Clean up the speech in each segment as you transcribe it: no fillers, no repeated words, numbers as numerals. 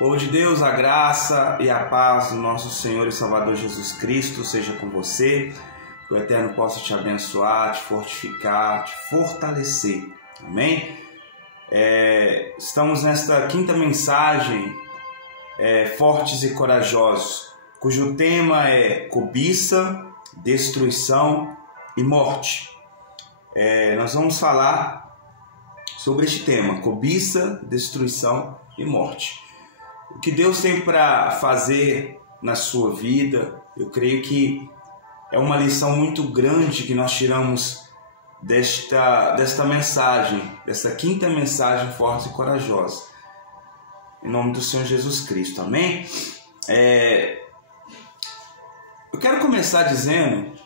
Povo de Deus, a graça e a paz do nosso Senhor e Salvador Jesus Cristo seja com você, que o Eterno possa te abençoar, te fortificar, te fortalecer, amém? Estamos nesta quinta mensagem, Fortes e Corajosos, cujo tema é cobiça, destruição e morte. Nós vamos falar sobre este tema, cobiça, destruição e morte. O que Deus tem para fazer na sua vida, eu creio que é uma lição muito grande que nós tiramos desta mensagem, desta quinta mensagem forte e corajosa. Em nome do Senhor Jesus Cristo, amém? Eu quero começar dizendo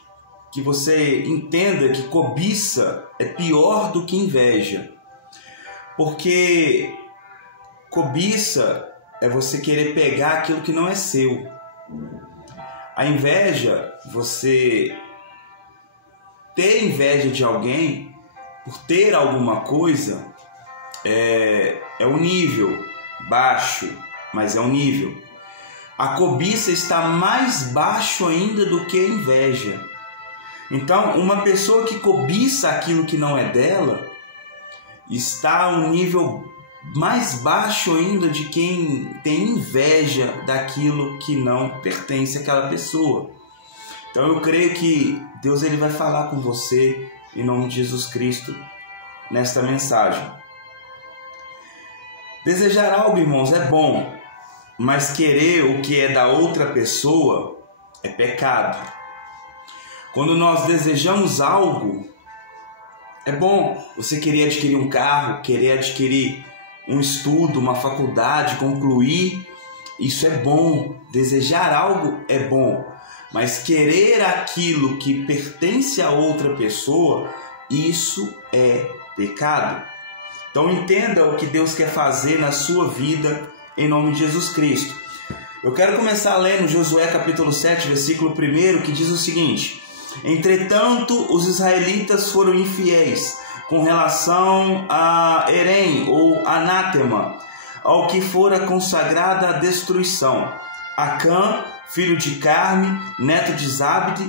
que você entenda que cobiça é pior do que inveja. Porque cobiça é você querer pegar aquilo que não é seu. A inveja, você ter inveja de alguém por ter alguma coisa, é um nível baixo, mas é um nível. A cobiça está mais baixo ainda do que a inveja. Então, uma pessoa que cobiça aquilo que não é dela está a um nível mais baixo ainda de quem tem inveja daquilo que não pertence àquela pessoa. Então eu creio que Deus ele vai falar com você em nome de Jesus Cristo nesta mensagem. Desejar algo, irmãos, é bom, mas querer o que é da outra pessoa é pecado. Quando nós desejamos algo, é bom você querer adquirir um carro, querer adquirir um estudo, uma faculdade, concluir, isso é bom. Desejar algo é bom, mas querer aquilo que pertence a outra pessoa, isso é pecado. Então entenda o que Deus quer fazer na sua vida em nome de Jesus Cristo. Eu quero começar lendo Josué capítulo 7, versículo 1, que diz o seguinte: entretanto, os israelitas foram infiéis com relação a Herem ou anátema, ao que fora consagrada a destruição. Acã, filho de Carme, neto de Zabde,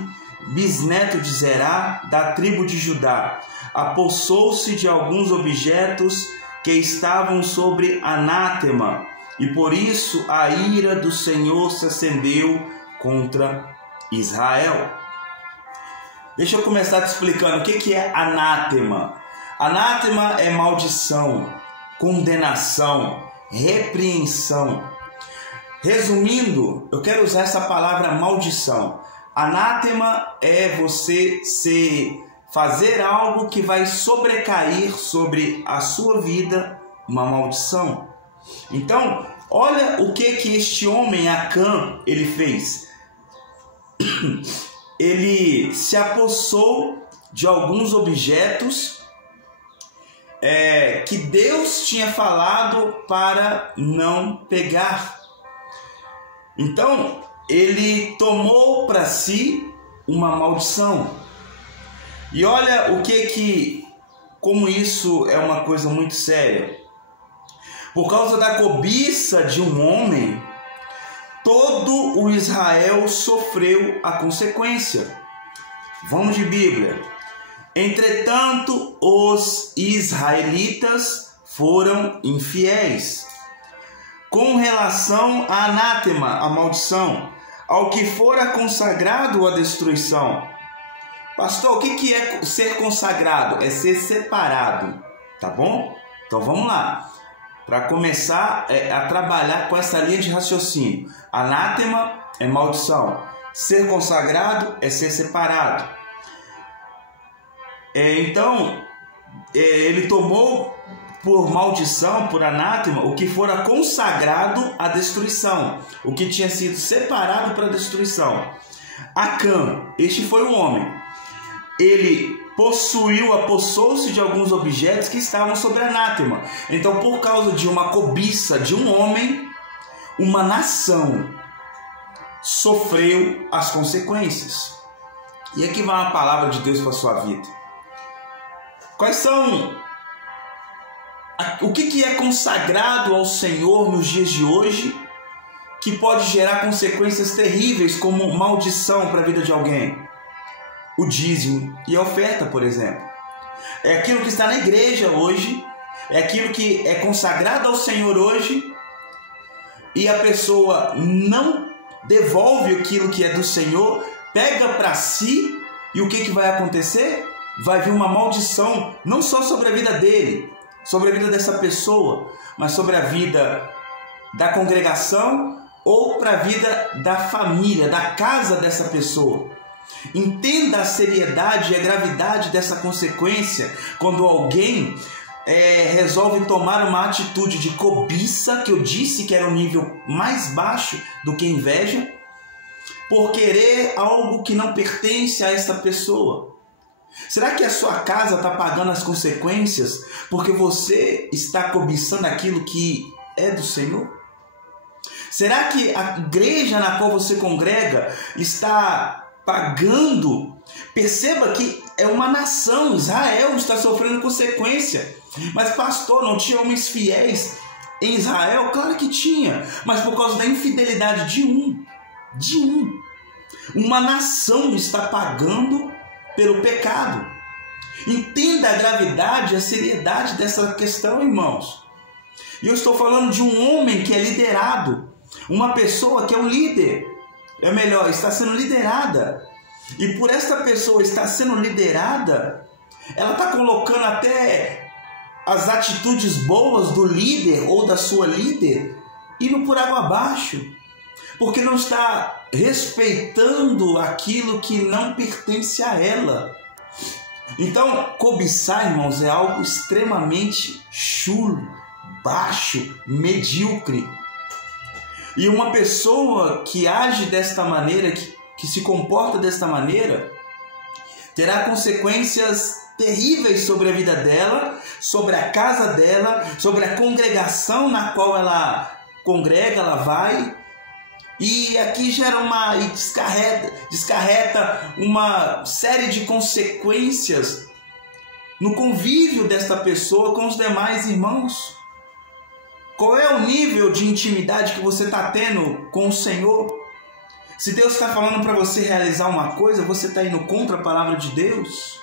bisneto de Zerá, da tribo de Judá, apossou-se de alguns objetos que estavam sobre anátema, e por isso a ira do Senhor se acendeu contra Israel. Deixa eu começar te explicando o que é anátema. Anátema é maldição, condenação, repreensão. Resumindo, eu quero usar essa palavra maldição. Anátema é você fazer algo que vai sobrecair sobre a sua vida, uma maldição. Então, olha o que este homem Acã ele fez. Ele se apossou de alguns objetos que Deus tinha falado para não pegar. Então, ele tomou para si uma maldição. E olha como isso é uma coisa muito séria. Por causa da cobiça de um homem, todo o Israel sofreu a consequência. Vamos de Bíblia. Entretanto, os israelitas foram infiéis com relação a anátema, a maldição, ao que fora consagrado a destruição. Pastor, o que é ser consagrado? É ser separado, tá bom? Então vamos lá. Para começar a trabalhar com essa linha de raciocínio. Anátema é maldição. Ser consagrado é ser separado. Então, ele tomou por maldição, por anátema, o que fora consagrado à destruição. O que tinha sido separado para a destruição. Acã, este foi o homem. Ele apossou-se de alguns objetos que estavam sobre anátema. Então, por causa de uma cobiça de um homem, uma nação sofreu as consequências. E aqui vai uma palavra de Deus para a sua vida. Quais são o que é consagrado ao Senhor nos dias de hoje, que pode gerar consequências terríveis como maldição para a vida de alguém? O dízimo e a oferta, por exemplo. É aquilo que está na igreja hoje, é aquilo que é consagrado ao Senhor hoje, e a pessoa não devolve aquilo que é do Senhor, pega para si, e o que vai acontecer? Vai vir uma maldição, não só sobre a vida dele, sobre a vida dessa pessoa, mas sobre a vida da congregação ou para a vida da família, da casa dessa pessoa. Entenda a seriedade e a gravidade dessa consequência quando alguém resolve tomar uma atitude de cobiça, que eu disse que era um nível mais baixo do que inveja, por querer algo que não pertence a essa pessoa. Será que a sua casa está pagando as consequências porque você está cobiçando aquilo que é do Senhor? Será que a igreja na qual você congrega está pagando? Perceba que é uma nação, Israel está sofrendo consequência. Mas pastor, não tinha homens fiéis em Israel? Claro que tinha, mas por causa da infidelidade de um, uma nação está pagando pelo pecado. Entenda a gravidade e a seriedade dessa questão, irmãos. E eu estou falando de um homem que é liderado, uma pessoa que é um líder, está sendo liderada. E por esta pessoa estar sendo liderada, ela está colocando até as atitudes boas do líder ou da sua líder indo por água abaixo, porque não está respeitando aquilo que não pertence a ela. Então, cobiçar, irmãos, é algo extremamente chulo, baixo, medíocre. E uma pessoa que age desta maneira, que se comporta desta maneira, terá consequências terríveis sobre a vida dela, sobre a casa dela, sobre a congregação na qual ela congrega, ela vai. E aqui gera descarreta uma série de consequências no convívio desta pessoa com os demais irmãos. Qual é o nível de intimidade que você está tendo com o Senhor? Se Deus está falando para você realizar uma coisa, você está indo contra a palavra de Deus?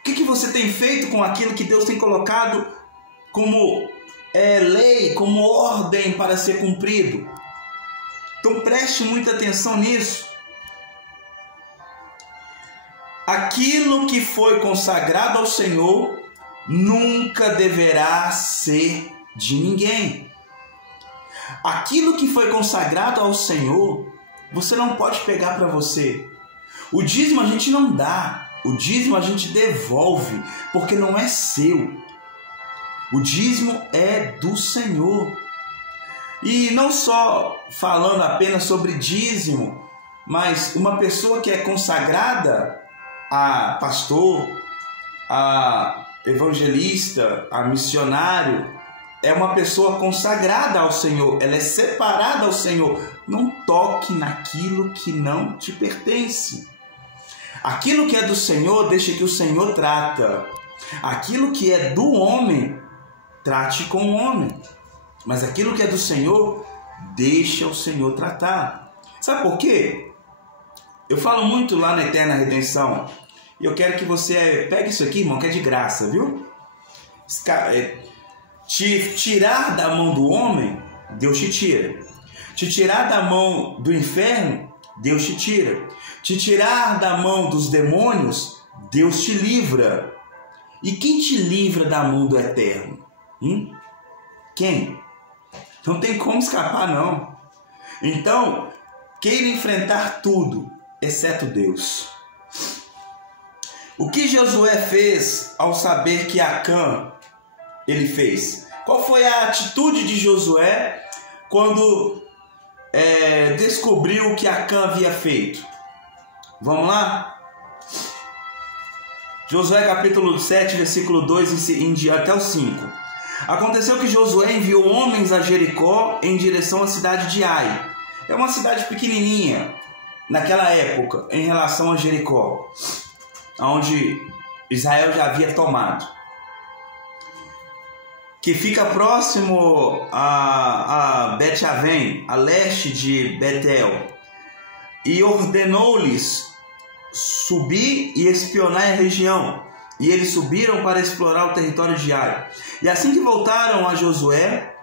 O que você tem feito com aquilo que Deus tem colocado como lei, como ordem para ser cumprido? Então preste muita atenção nisso. Aquilo que foi consagrado ao Senhor nunca deverá ser de ninguém. Aquilo que foi consagrado ao Senhor, você não pode pegar para você. O dízimo a gente não dá, o dízimo a gente devolve, porque não é seu. O dízimo é do Senhor. E não só falando apenas sobre dízimo, mas uma pessoa que é consagrada a pastor, a evangelista, a missionário, é uma pessoa consagrada ao Senhor, ela é separada ao Senhor. Não toque naquilo que não te pertence. Aquilo que é do Senhor, deixa que o Senhor trata. Aquilo que é do homem, trate com o homem. Mas aquilo que é do Senhor, deixa o Senhor tratar. Sabe por quê? Eu falo muito lá na Eterna Redenção, e eu quero que você pegue isso aqui, irmão, que é de graça, viu? Te tirar da mão do homem, Deus te tira. Te tirar da mão do inferno, Deus te tira. Te tirar da mão dos demônios, Deus te livra. E quem te livra da mão do eterno? Quem? Não tem como escapar, não. Então, queira enfrentar tudo, exceto Deus. O que Josué fez ao saber que Acã ele fez? Qual foi a atitude de Josué quando descobriu o que Acã havia feito? Vamos lá? Josué capítulo 7, versículo 2 em diante até o 5. Aconteceu que Josué enviou homens a Jericó em direção à cidade de Ai. É uma cidade pequenininha naquela época em relação a Jericó, onde Israel já havia tomado. que fica próximo a Bet-Aven, a leste de Betel, e ordenou-lhes subir e espionar a região. E eles subiram para explorar o território de Ai. E assim que voltaram a Josué,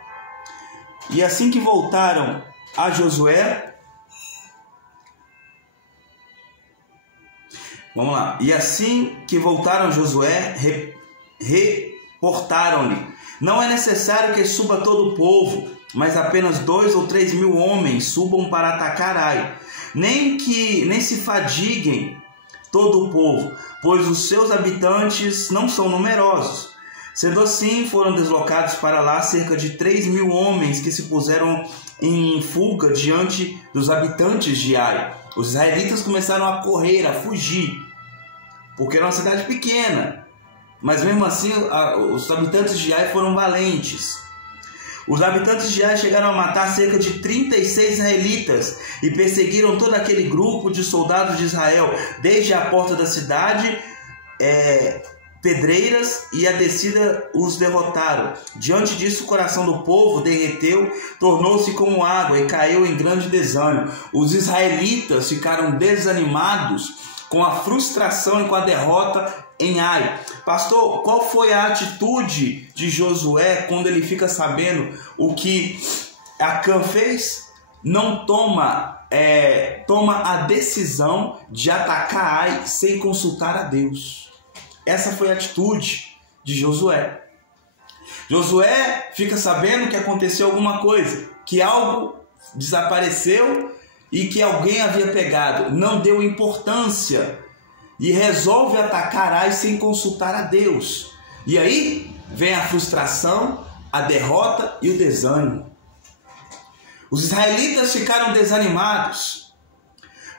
vamos lá. E assim que voltaram a Josué, reportaram-lhe: não é necessário que suba todo o povo, mas apenas 2 ou 3 mil homens subam para atacar Ai. Nem se fadiguem todo o povo, pois os seus habitantes não são numerosos. Sendo assim, foram deslocados para lá cerca de 3 mil homens que se puseram em fuga diante dos habitantes de Ai. Os israelitas começaram a correr, a fugir, porque era uma cidade pequena, mas mesmo assim os habitantes de Ai foram valentes. Os habitantes de Ai chegaram a matar cerca de 36 israelitas e perseguiram todo aquele grupo de soldados de Israel, desde a porta da cidade, pedreiras, e a descida os derrotaram. Diante disso, o coração do povo derreteu, tornou-se como água e caiu em grande desânimo. Os israelitas ficaram desanimados com a frustração e com a derrota em Ai. Pastor, qual foi a atitude de Josué quando ele fica sabendo o que Acã fez? Não toma a decisão de atacar Ai sem consultar a Deus. Essa foi a atitude de Josué. Josué fica sabendo que aconteceu alguma coisa, que algo desapareceu e que alguém havia pegado. Não deu importância e resolve atacar Ai sem consultar a Deus. E aí vem a frustração, a derrota e o desânimo. Os israelitas ficaram desanimados,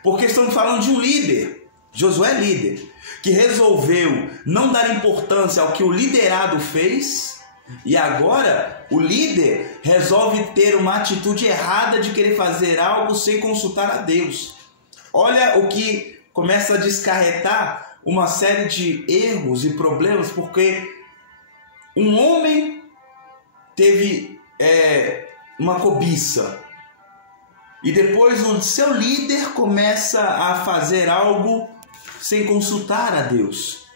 porque estamos falando de um líder, Josué líder, que resolveu não dar importância ao que o liderado fez, e agora o líder resolve ter uma atitude errada de querer fazer algo sem consultar a Deus. Olha o que começa a descarretar uma série de erros e problemas, porque um homem teve uma cobiça, e depois o seu líder começa a fazer algo sem consultar a Deus.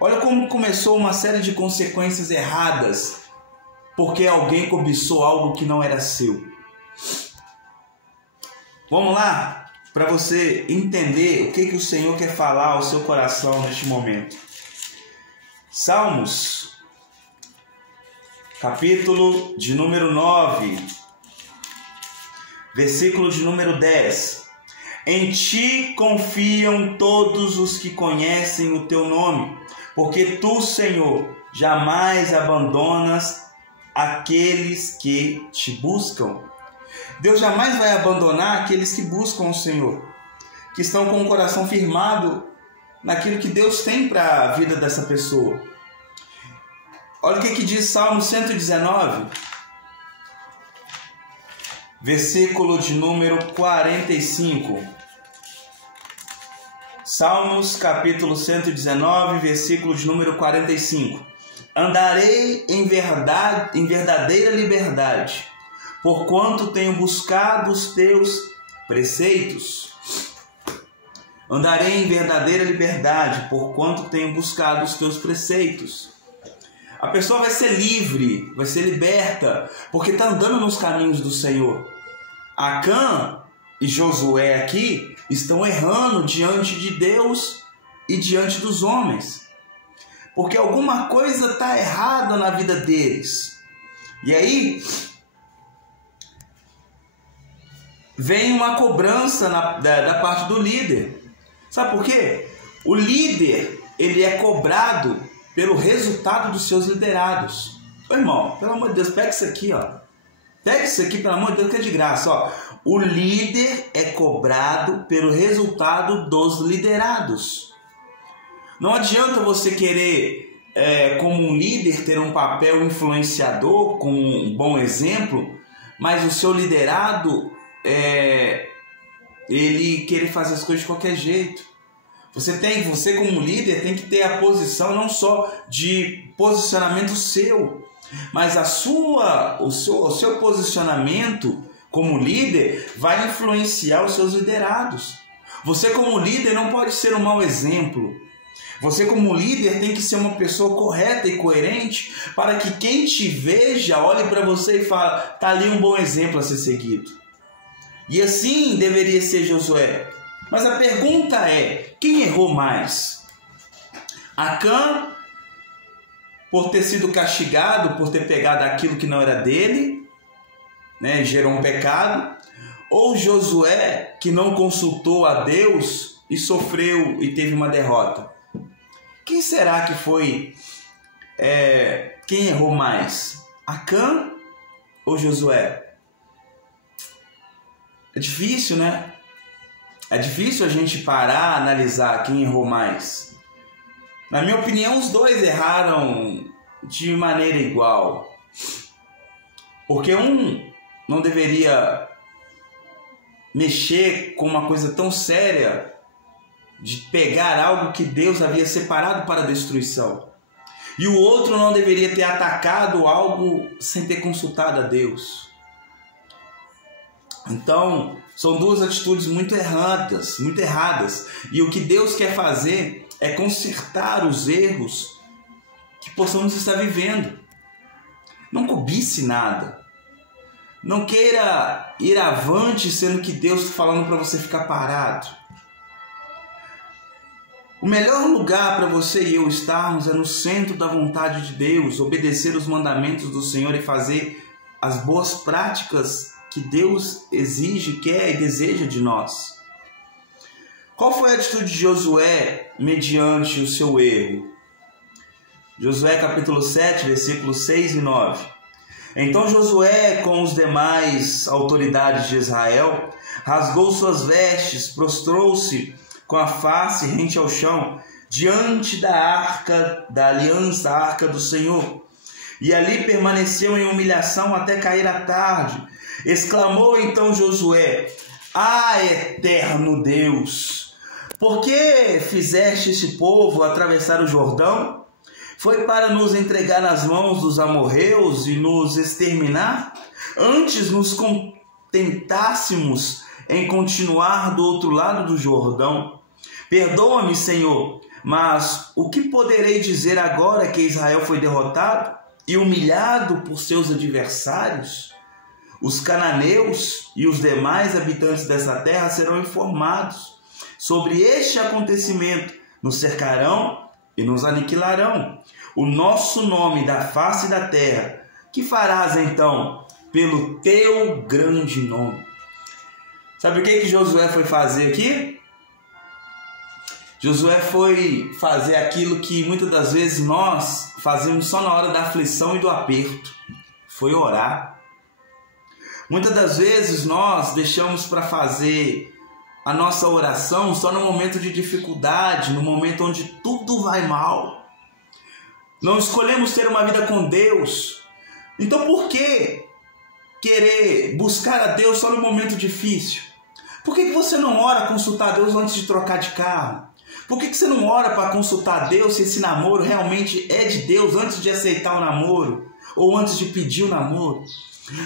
Olha como começou uma série de consequências erradas, porque alguém cobiçou algo que não era seu. Vamos lá, para você entender o que o Senhor quer falar ao seu coração neste momento. Salmos, capítulo de número 9, versículo de número 10. Em ti confiam todos os que conhecem o teu nome, porque tu, Senhor, jamais abandonas aqueles que te buscam. Deus jamais vai abandonar aqueles que buscam o Senhor, que estão com o coração firmado naquilo que Deus tem para a vida dessa pessoa. Olha o que diz Salmo 119, versículo de número 45. Salmos capítulo 119, versículo de número 45. Andarei em verdadeira liberdade, porquanto tenho buscado os teus preceitos. Andarei em verdadeira liberdade, porquanto tenho buscado os teus preceitos. A pessoa vai ser livre, vai ser liberta, porque está andando nos caminhos do Senhor. Acã e Josué aqui estão errando diante de Deus e diante dos homens, porque alguma coisa está errada na vida deles. E aí vem uma cobrança da parte do líder. Sabe por quê? O líder, ele é cobrado pelo resultado dos seus liderados. Ô irmão, pelo amor de Deus, pega isso aqui, ó. Pega isso aqui, pelo amor de Deus, que é de graça, ó. O líder é cobrado pelo resultado dos liderados. Não adianta você querer, como um líder, ter um papel influenciador, com um bom exemplo, mas o seu liderado, ele querer fazer as coisas de qualquer jeito. Você como líder tem que ter a posição não só de posicionamento seu, mas o seu posicionamento como líder vai influenciar os seus liderados. Você como líder não pode ser um mau exemplo. Você como líder tem que ser uma pessoa correta e coerente para que quem te veja olhe para você e fale, tá ali um bom exemplo a ser seguido. E assim deveria ser Josué. Mas a pergunta é, quem errou mais? Acã, por ter sido castigado, por ter pegado aquilo que não era dele, né, gerou um pecado, ou Josué, que não consultou a Deus e sofreu e teve uma derrota? Quem será que foi, quem errou mais? Acã ou Josué? É difícil, né? É difícil a gente parar, analisar quem errou mais. Na minha opinião, os dois erraram de maneira igual. Porque um não deveria mexer com uma coisa tão séria de pegar algo que Deus havia separado para a destruição. E o outro não deveria ter atacado algo sem ter consultado a Deus. Então, são duas atitudes muito erradas. E o que Deus quer fazer é consertar os erros que possamos estar vivendo. Não cobice nada. Não queira ir avante sendo que Deus está falando para você ficar parado. O melhor lugar para você e eu estarmos é no centro da vontade de Deus, obedecer os mandamentos do Senhor e fazer as boas práticas que Deus exige, quer e deseja de nós. Qual foi a atitude de Josué mediante o seu erro? Josué capítulo 7, versículos 6 e 9. Então Josué, com os demais autoridades de Israel, rasgou suas vestes, prostrou-se com a face rente ao chão, diante da arca da aliança, a arca do Senhor. E ali permaneceu em humilhação até cair a tarde. Exclamou então Josué: Ah, eterno Deus, por que fizeste este povo atravessar o Jordão? Foi para nos entregar nas mãos dos amorreus e nos exterminar? Antes nos contentássemos em continuar do outro lado do Jordão. Perdoa-me, Senhor, mas o que poderei dizer agora que Israel foi derrotado e humilhado por seus adversários? Os cananeus e os demais habitantes dessa terra serão informados sobre este acontecimento, nos cercarão e nos aniquilarão. O nosso nome da face da terra, que farás então pelo teu grande nome? Sabe o que Josué foi fazer aqui? Josué foi fazer aquilo que muitas das vezes nós fazemos só na hora da aflição e do aperto. Foi orar. Muitas das vezes nós deixamos para fazer a nossa oração só no momento de dificuldade, no momento onde tudo vai mal. Não escolhemos ter uma vida com Deus. Então por que querer buscar a Deus só no momento difícil? Por que você não ora consultar a Deus antes de trocar de carro? Por que você não ora para consultar a Deus se esse namoro realmente é de Deus antes de aceitar o namoro? Ou antes de pedir o namoro?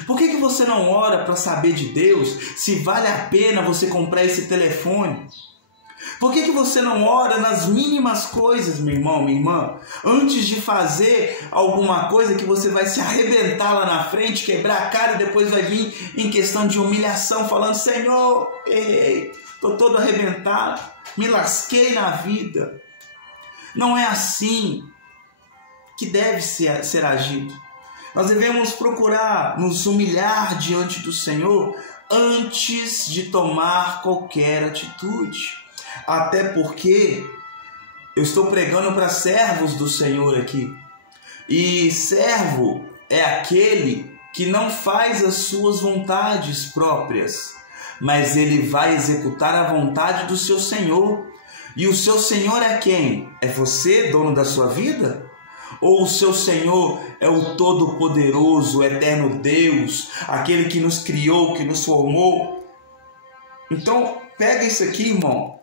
Por que você não ora para saber de Deus se vale a pena você comprar esse telefone? Por que você não ora nas mínimas coisas, meu irmão, minha irmã, antes de fazer alguma coisa que você vai se arrebentar lá na frente, quebrar a cara e depois vai vir em questão de humilhação, falando: Senhor, estou todo arrebentado, me lasquei na vida. Não é assim que deve ser agido. Nós devemos procurar nos humilhar diante do Senhor antes de tomar qualquer atitude. Até porque eu estou pregando para servos do Senhor aqui. E servo é aquele que não faz as suas vontades próprias, mas ele vai executar a vontade do seu Senhor. E o seu Senhor é quem? É você, dono da sua vida? Ou o seu Senhor é o Todo-Poderoso, o Eterno Deus, aquele que nos criou, que nos formou? Então, pega isso aqui, irmão.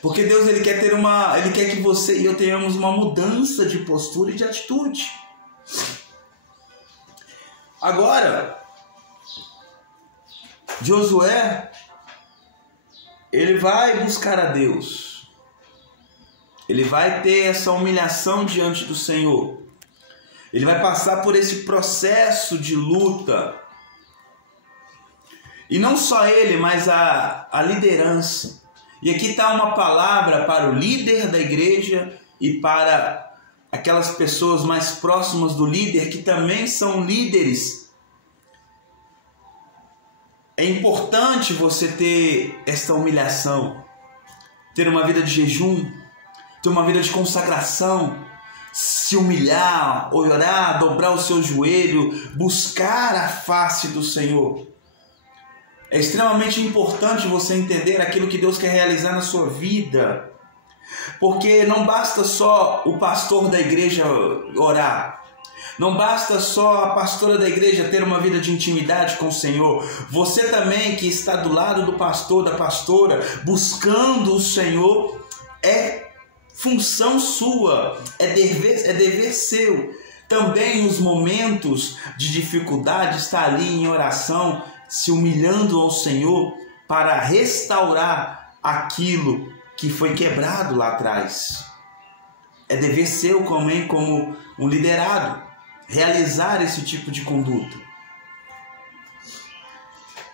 Porque Deus ele quer que você e eu tenhamos uma mudança de postura e de atitude. Agora, Josué, ele vai buscar a Deus. Ele vai ter essa humilhação diante do Senhor. Ele vai passar por esse processo de luta. E não só ele, mas a liderança. E aqui está uma palavra para o líder da igreja e para aquelas pessoas mais próximas do líder que também são líderes. É importante você ter esta humilhação, ter uma vida de jejum, ter uma vida de consagração, se humilhar, orar, dobrar o seu joelho, buscar a face do Senhor. É extremamente importante você entender aquilo que Deus quer realizar na sua vida. Porque não basta só o pastor da igreja orar. Não basta só a pastora da igreja ter uma vida de intimidade com o Senhor. Você também que está do lado do pastor, da pastora, buscando o Senhor, é função sua, é dever seu. Também nos momentos de dificuldade, está ali em oração, se humilhando ao Senhor para restaurar aquilo que foi quebrado lá atrás. É dever seu também como um liderado realizar esse tipo de conduta.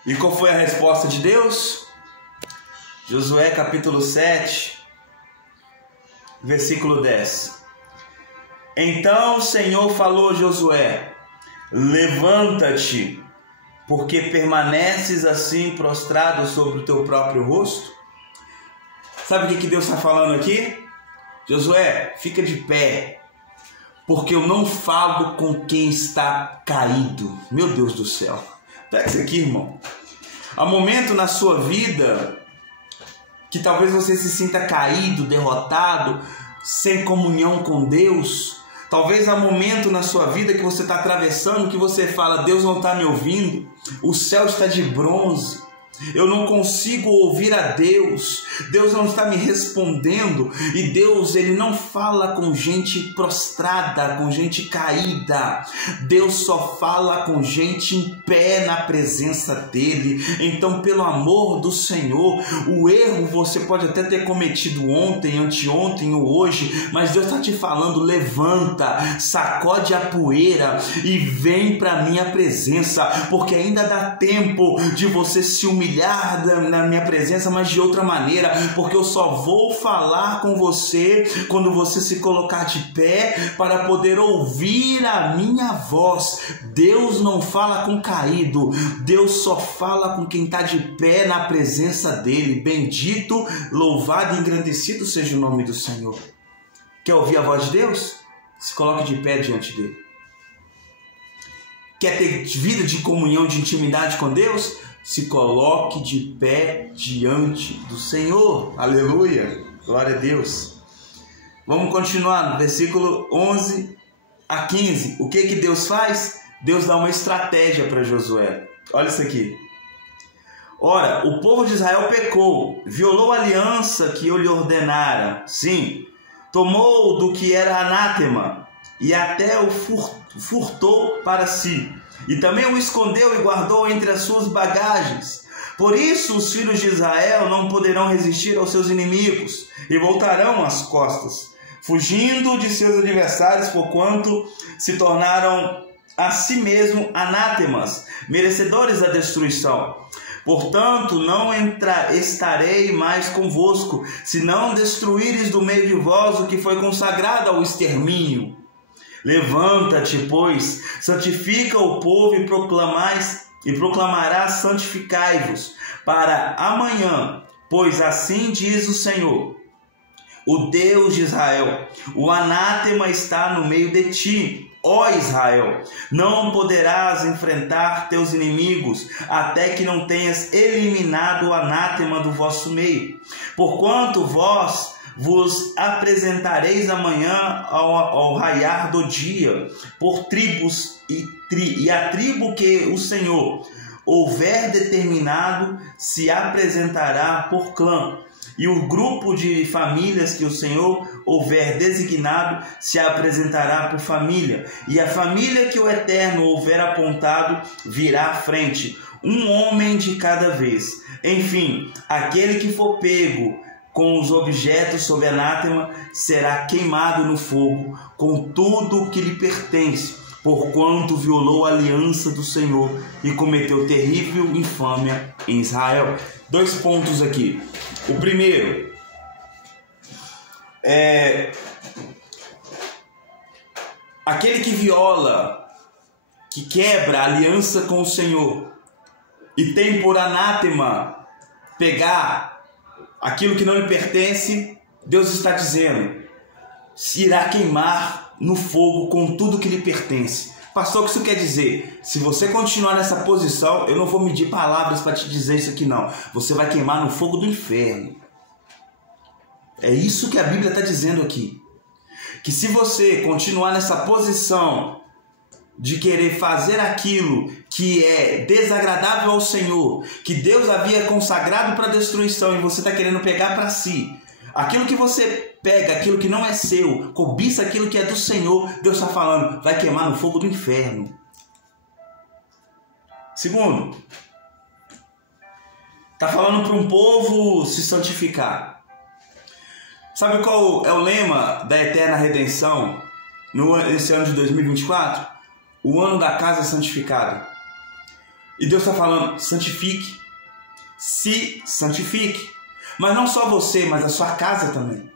E qual foi a resposta de Deus? Josué capítulo 7, versículo 10. Então o Senhor falou a Josué: levanta-te, porque permaneces assim prostrado sobre o teu próprio rosto? Sabe o que Deus está falando aqui? Josué, fica de pé, porque eu não falo com quem está caído. Meu Deus do céu. Pega isso aqui, irmão. Há momento na sua vida que talvez você se sinta caído, derrotado, sem comunhão com Deus. Talvez há momento na sua vida que você está atravessando que você fala: Deus não está me ouvindo, o céu está de bronze, eu não consigo ouvir a Deus, Deus não está me respondendo. E Deus, Ele não fala com gente prostrada, com gente caída. Deus só fala com gente em pé na presença dEle. Então, pelo amor do Senhor, o erro você pode até ter cometido ontem, anteontem ou hoje, mas Deus está te falando: levanta, sacode a poeira e vem para a minha presença, porque ainda dá tempo de você se humilhar na minha presença, mas de outra maneira, porque eu só vou falar com você quando você se colocar de pé para poder ouvir a minha voz. Deus não fala com caído, Deus só fala com quem está de pé na presença dEle. Bendito, louvado e engrandecido seja o nome do Senhor. Quer ouvir a voz de Deus? Se coloque de pé diante dEle. Quer ter vida de comunhão, de intimidade com Deus? Se coloque de pé diante do Senhor. Aleluia, glória a Deus. Vamos continuar no versículo 11 a 15. O que Deus faz? Deus dá uma estratégia para Josué. Olha isso aqui. Ora, o povo de Israel pecou, violou a aliança que eu lhe ordenara. Sim, tomou do que era anátema e até o furtou para si. E também o escondeu e guardou entre as suas bagagens. Por isso os filhos de Israel não poderão resistir aos seus inimigos e voltarão as costas, fugindo de seus adversários, porquanto se tornaram a si mesmo anátemas, merecedores da destruição. Portanto, não estarei mais convosco, se não destruíres do meio de vós o que foi consagrado ao extermínio. Levanta-te, pois, santifica o povo e proclamarás: santificai-vos para amanhã, pois assim diz o Senhor, o Deus de Israel: o anátema está no meio de ti, ó Israel. Não poderás enfrentar teus inimigos até que não tenhas eliminado o anátema do vosso meio. Porquanto vós vos apresentareis amanhã ao raiar do dia, por tribos, e a tribo que o Senhor houver determinado se apresentará por clã. e o grupo de famílias que o Senhor houver designado se apresentará por família, e a família que o Eterno houver apontado virá à frente, um homem de cada vez. Enfim, aquele que for pego com os objetos sob anátema será queimado no fogo com tudo o que lhe pertence, porquanto violou a aliança do Senhor e cometeu terrível infâmia em Israel. 2 pontos aqui. O primeiro é aquele que viola, que quebra a aliança com o Senhor e tem por anátema pegar aquilo que não lhe pertence, Deus está dizendo, se irá queimar no fogo com tudo que lhe pertence. Pastor, o que isso quer dizer? Se você continuar nessa posição, eu não vou medir palavras para te dizer isso aqui não. Você vai queimar no fogo do inferno. É isso que a Bíblia está dizendo aqui. Que se você continuar nessa posição de querer fazer aquilo que é desagradável ao Senhor, que Deus havia consagrado para destruição e você está querendo pegar para si, aquilo que você pega, aquilo que não é seu, cobiça aquilo que é do Senhor, Deus está falando, vai queimar no fogo do inferno. Segundo, está falando para um povo se santificar. Sabe qual é o lema da eterna redenção nesse ano de 2024? O ano da casa santificada. E Deus está falando, santifique, se santifique. Mas não só você, mas a sua casa também.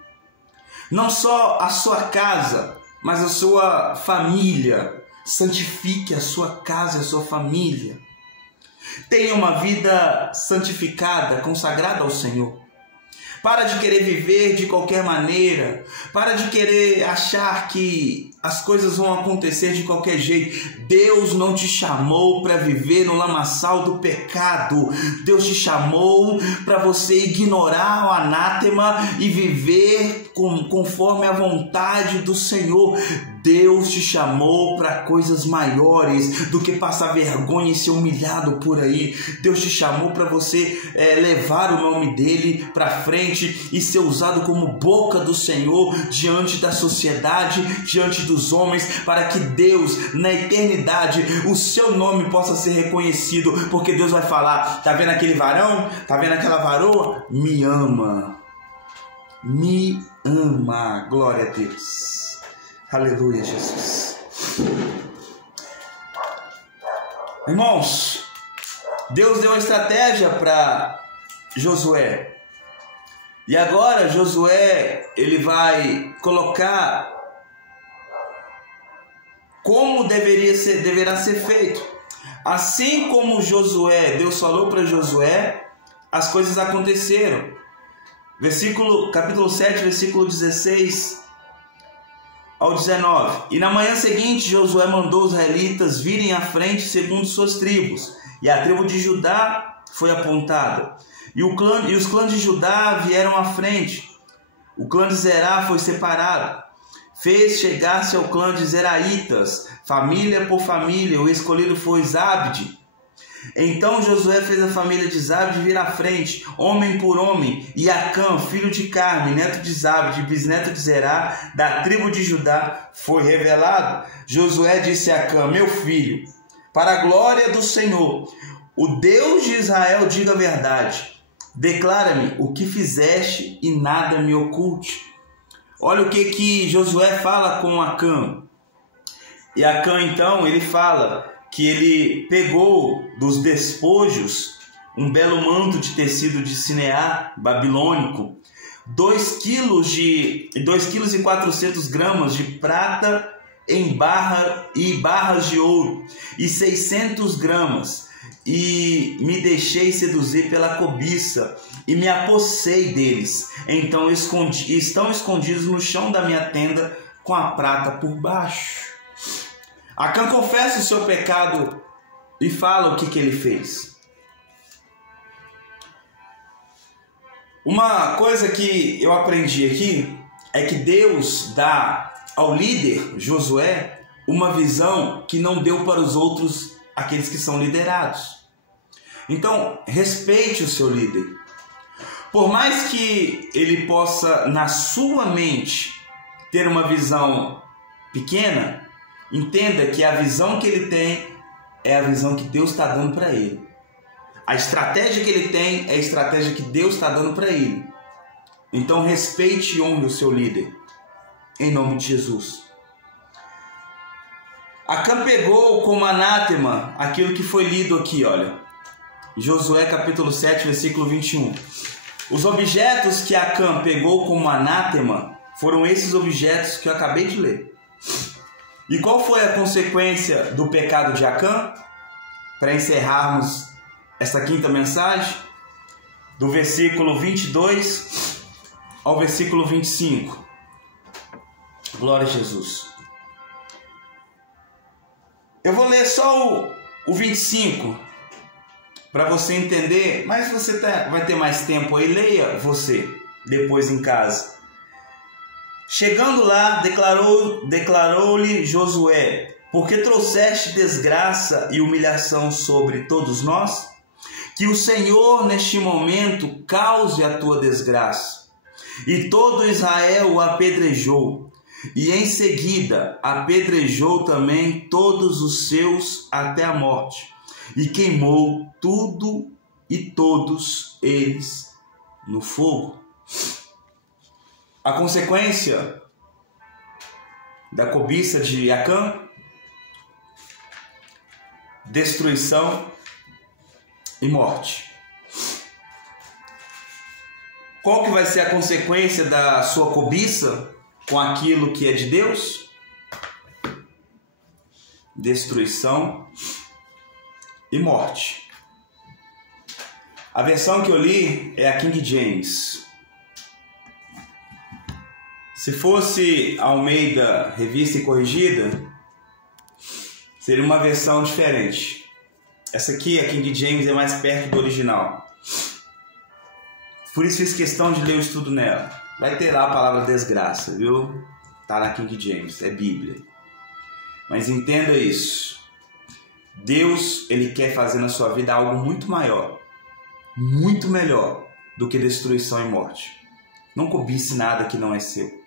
Não só a sua casa, mas a sua família. Santifique a sua casa e a sua família. Tenha uma vida santificada, consagrada ao Senhor. Para de querer viver de qualquer maneira. Para de querer achar que as coisas vão acontecer de qualquer jeito. Deus não te chamou para viver no lamaçal do pecado. Deus te chamou para você ignorar o anátema e viver conforme a vontade do Senhor. Deus te chamou para coisas maiores do que passar vergonha e ser humilhado por aí. Deus te chamou para você levar o nome dele para frente e ser usado como boca do Senhor diante da sociedade, diante dos homens, para que Deus, na eternidade, o seu nome possa ser reconhecido, porque Deus vai falar, tá vendo aquele varão? Tá vendo aquela varoa? Me ama. Me ama. Glória a Deus. Aleluia, Jesus. Irmãos, Deus deu uma estratégia para Josué. E agora Josué, ele vai colocar como deverá ser feito. Assim como Josué, Deus falou para Josué, as coisas aconteceram. Capítulo 7, versículo 16 ao 19. E na manhã seguinte Josué mandou os israelitas virem à frente segundo suas tribos, e a tribo de Judá foi apontada, e os clãs de Judá vieram à frente. O clã de Zerá foi separado, fez chegar-se ao clã de Zeraitas, família por família. O escolhido foi Zabde. Então Josué fez a família de Zabde vir à frente, homem por homem, e Acã, filho de Carme, neto de Zabde, bisneto de Zerá, da tribo de Judá, foi revelado. Josué disse a Acã, meu filho, para a glória do Senhor, o Deus de Israel, diga a verdade. Declara-me o que fizeste e nada me oculte. Olha o que Josué fala com Acã. E Acã, então, ele fala que ele pegou dos despojos um belo manto de tecido de Sinear babilônico, 2,4 kg de prata em barras de ouro e 600 gramas, e me deixei seduzir pela cobiça e me apossei deles. Então estão escondidos no chão da minha tenda com a prata por baixo. Acã confessa o seu pecado e fala o que ele fez. Uma coisa que eu aprendi aqui é que Deus dá ao líder Josué uma visão que não deu para os outros, aqueles que são liderados. Então, respeite o seu líder. Por mais que ele possa, na sua mente, ter uma visão pequena, entenda que a visão que ele tem é a visão que Deus está dando para ele. A estratégia que ele tem é a estratégia que Deus está dando para ele. Então respeite e honre o seu líder, em nome de Jesus. Acã pegou como anátema aquilo que foi lido aqui, olha. Josué capítulo 7, versículo 21. Os objetos que Acã pegou como anátema foram esses objetos que eu acabei de ler. E qual foi a consequência do pecado de Acã? Para encerrarmos esta quinta mensagem, do versículo 22 ao versículo 25. Glória a Jesus. Eu vou ler só o 25 para você entender, mas você vai ter mais tempo aí, leia você depois em casa. Chegando lá, declarou-lhe Josué: por que trouxeste desgraça e humilhação sobre todos nós? Que o Senhor neste momento cause a tua desgraça. E todo Israel o apedrejou, e em seguida apedrejou também todos os seus até a morte, e queimou tudo e todos eles no fogo. A consequência da cobiça de Acã: destruição e morte. Qual que vai ser a consequência da sua cobiça com aquilo que é de Deus? Destruição e morte. A versão que eu li é a King James. Se fosse Almeida Revista e Corrigida, seria uma versão diferente. Essa aqui, a King James, é mais perto do original. Por isso fiz questão de ler o estudo nela. Vai ter lá a palavra desgraça, viu? Tá na King James, é Bíblia. Mas entenda isso. Deus, Ele quer fazer na sua vida algo muito maior, muito melhor do que destruição e morte. Não cobice nada que não é seu.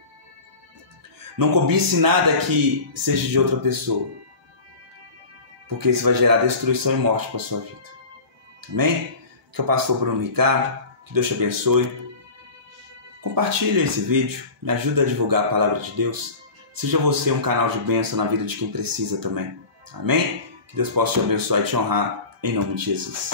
Não cobice nada que seja de outra pessoa, porque isso vai gerar destruição e morte para a sua vida. Amém? Que é o pastor Bruno Ricardo. Que Deus te abençoe. Compartilhe esse vídeo. Me ajuda a divulgar a palavra de Deus. Seja você um canal de bênção na vida de quem precisa também. Amém? Que Deus possa te abençoar e te honrar. Em nome de Jesus.